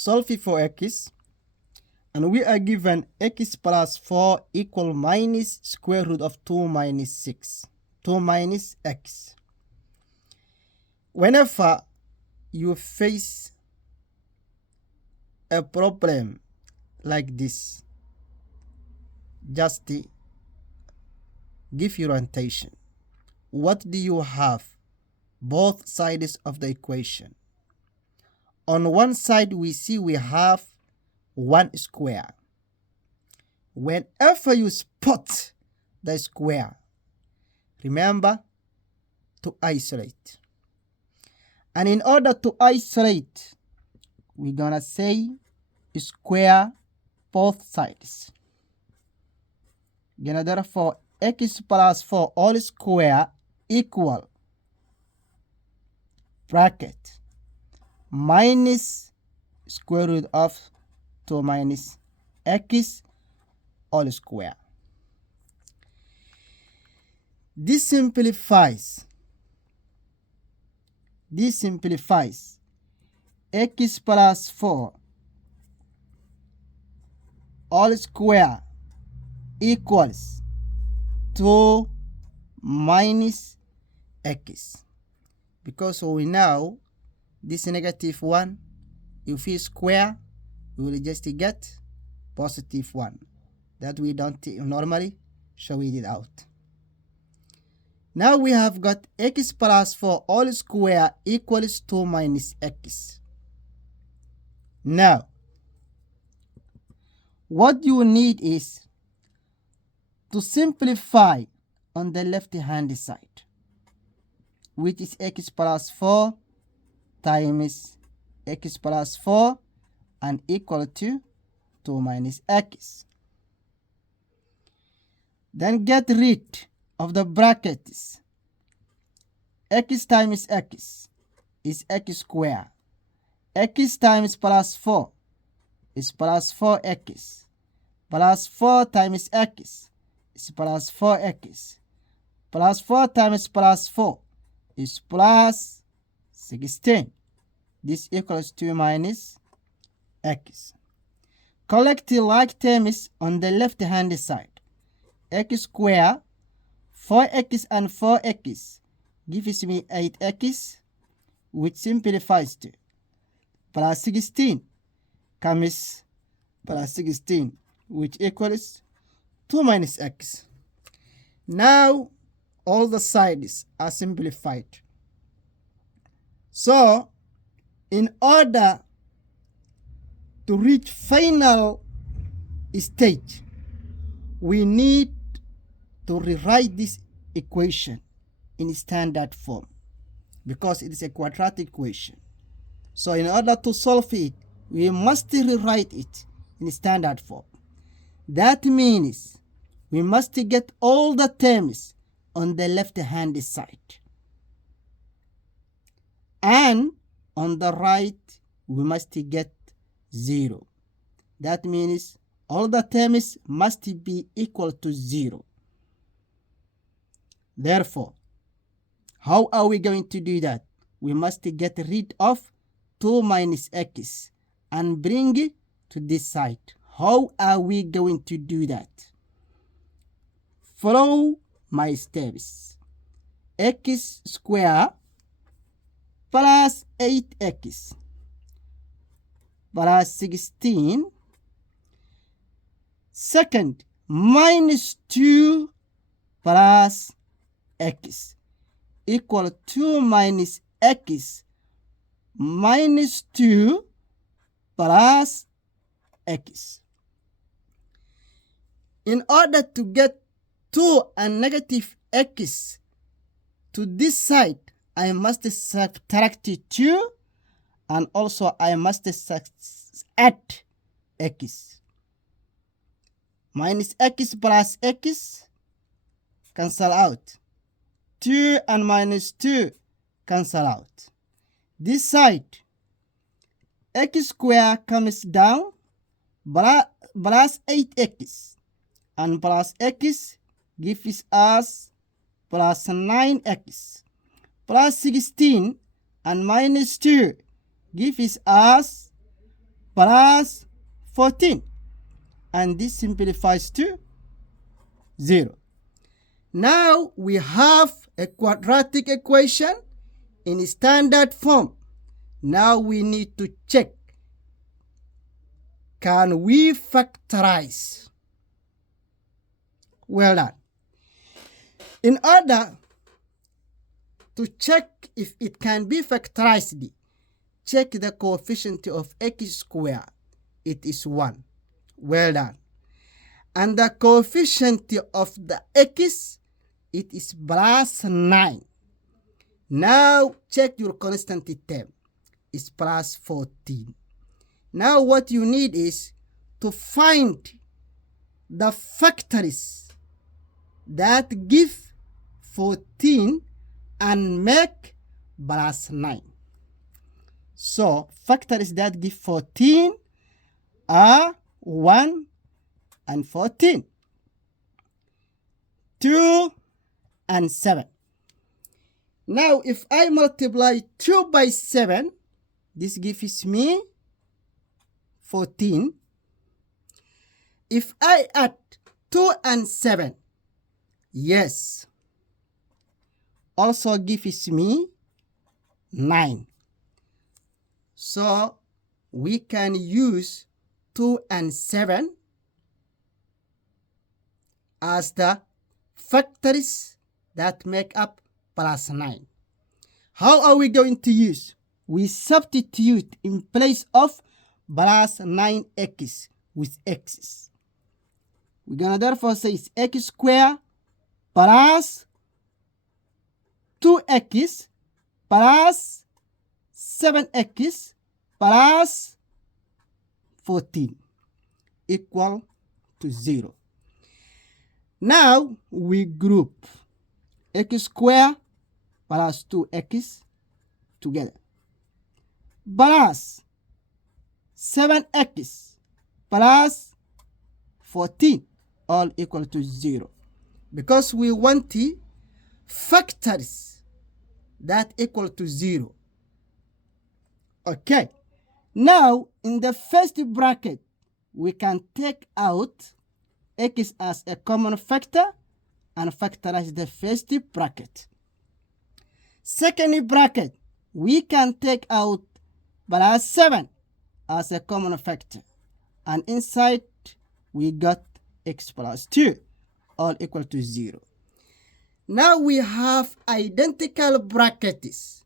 solve for x, and we are given x plus 4 equal minus square root of 2 minus 6, 2 minus x. Whenever you face a problem like this, just give your orientation. What do you have? Both sides of the equation. On one side we see we have 1 square. Whenever you spot the square, remember to isolate. And in order to isolate, we're gonna say square both sides. Therefore, x plus 4 all square equal bracket minus square root of 2 minus x all square. This simplifies x plus 4 all square equals 2 minus x, because we know this negative 1, if we square, we will just get positive 1. That we don't normally show it out. Now we have got x plus 4 all square equals 2 minus x. Now, what you need is to simplify on the left hand side, which is x plus 4 times x plus 4 and equal to 2 minus x. Then get rid of the brackets. X times x is x squared. X times plus 4 is plus 4x. Plus 4 times x is plus 4x. Plus 4 times plus 4 is plus 16. This equals 2 minus x. Collect the like terms on the left hand side. X squared, 4x and 4x gives me 8x, which simplifies to plus 16 comes plus 16, which equals 2 minus x. Now all the sides are simplified. So in order to reach final stage, we need to rewrite this equation in standard form because it is a quadratic equation. So in order to solve it, we must rewrite it in standard form. That means we must get all the terms on the left hand side, and on the right we must get 0. That means all the terms must be equal to 0. Therefore, how are we going to do that? We must get rid of 2 minus x and bring it to this side. How are we going to do that? Follow my steps. X squared plus 8x plus 16. Second, minus 2 plus x equal 2 minus x minus 2 plus x. In order to get 2 and negative x to this side, I must subtract 2, and also I must add x. Minus x plus x cancel out. 2 and minus 2 cancel out. This side, x squared comes down, plus 8x, and plus x gives us plus 9x, plus 16 and minus 2 gives us plus 14. And this simplifies to 0. Now we have a quadratic equation in standard form. Now we need to check, can we factorize? Well done. In order to check if it can be factorized, check the coefficient of x squared. It is 1. Well done. And the coefficient of the x, it is plus 9. Now check your constant term. It's plus 14. Now what you need is to find the factors that give 14 and make plus 9. So factors that give 14 are 1 and 14, 2 and 7. Now if I multiply 2 by 7, this gives me 14. If I add 2 and 7, yes, also gives me 9. So we can use 2 and 7 as the factors that make up plus 9. How are we going to use? We substitute in place of plus 9x with x's. We're going to therefore say it's x squared plus 2x plus 7x plus 14 equal to 0. Now we group x squared plus 2x together plus 7x plus 14 all equal to 0, because we want the factors that equal to 0. Okay, now in the first bracket we can take out x as a common factor and factorize the first bracket. Second bracket, we can take out plus 7 as a common factor, and inside we got x plus 2 all equal to 0. Now we have identical brackets.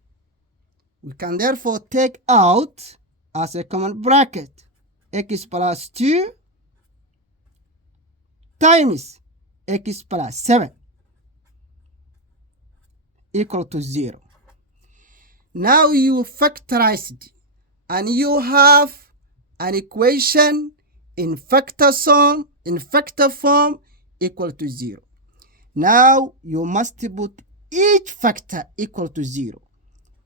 We can therefore take out as a common bracket x plus 2 times x plus 7 equal to 0. Now you factorized and you have an equation in factor form equal to 0. Now you must put each factor equal to 0.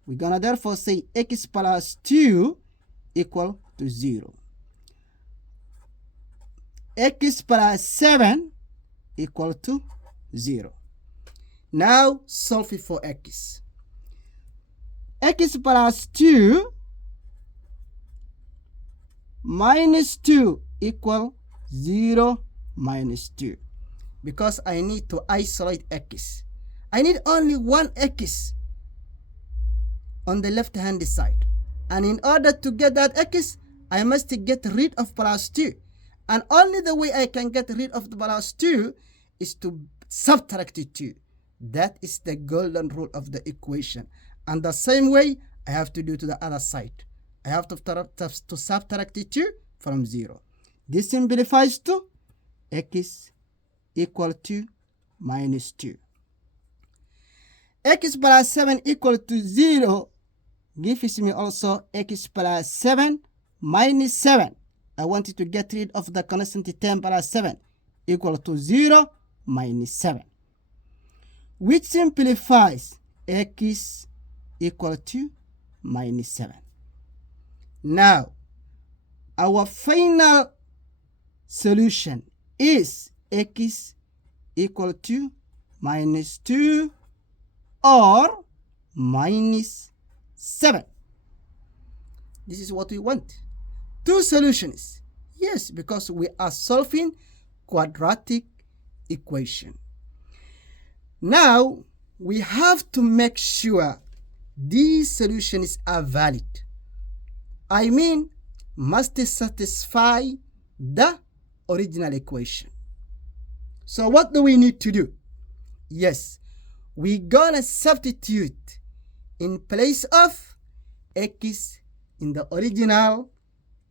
We're gonna therefore say x plus 2 equal to 0. X plus 7 equal to 0. Now solve it for x. X plus 2 minus 2 equal 0 minus 2. Because I need to isolate x. I need only one x on the left hand side. And in order to get that x, I must get rid of plus 2. And only the way I can get rid of the plus 2 is to subtract 2. That is the golden rule of the equation. And the same way I have to do to the other side. I have to subtract 2 from 0. This simplifies to x equal to minus 2. X plus 7 equal to 0 gives me also x plus 7 minus 7. I wanted to get rid of the constant term plus 7 equal to 0 minus 7, which simplifies x equal to minus 7. Now, our final solution is x equal to minus 2 or minus 7. This is what we want, two solutions. Yes, because we are solving quadratic equation. Now, we have to make sure these solutions are valid. I mean, must satisfy the original equation. So what do we need to do? Yes, we're gonna substitute in place of x in the original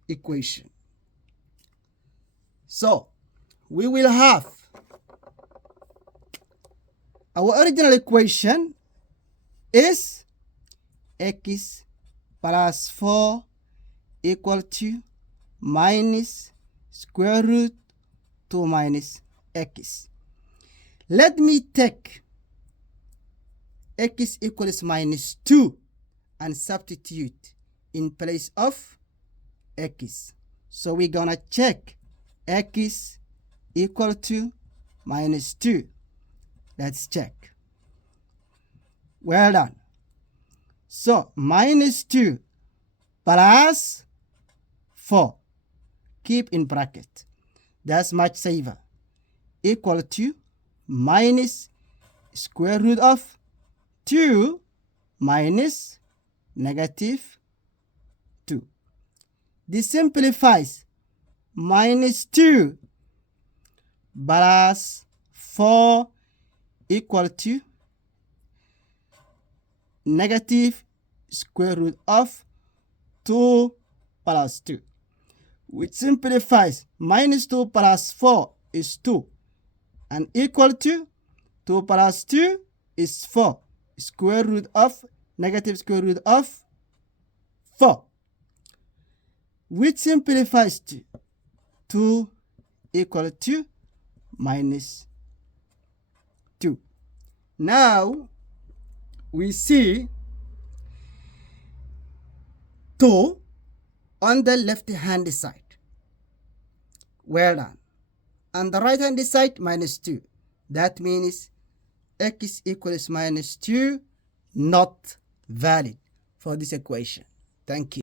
equation. So we will have our original equation is x plus 4 equal to minus square root 2 minus x. Let me take x equals minus 2 and substitute in place of x. So we're gonna check x equal to minus 2. Let's check. Well done. So minus 2 plus 4, keep in bracket, that's much safer, equal to minus square root of 2 minus negative 2. This simplifies minus 2 plus 4 equal to negative square root of 2 plus 2, which simplifies minus 2 plus 4 is 2, and equal to 2 plus 2 is 4, square root of negative square root of 4, which simplifies to 2 equal to minus 2. Now we see 2 on the left hand side. Well done. On the right hand side, minus 2. That means x equals minus 2, not valid for this equation. Thank you.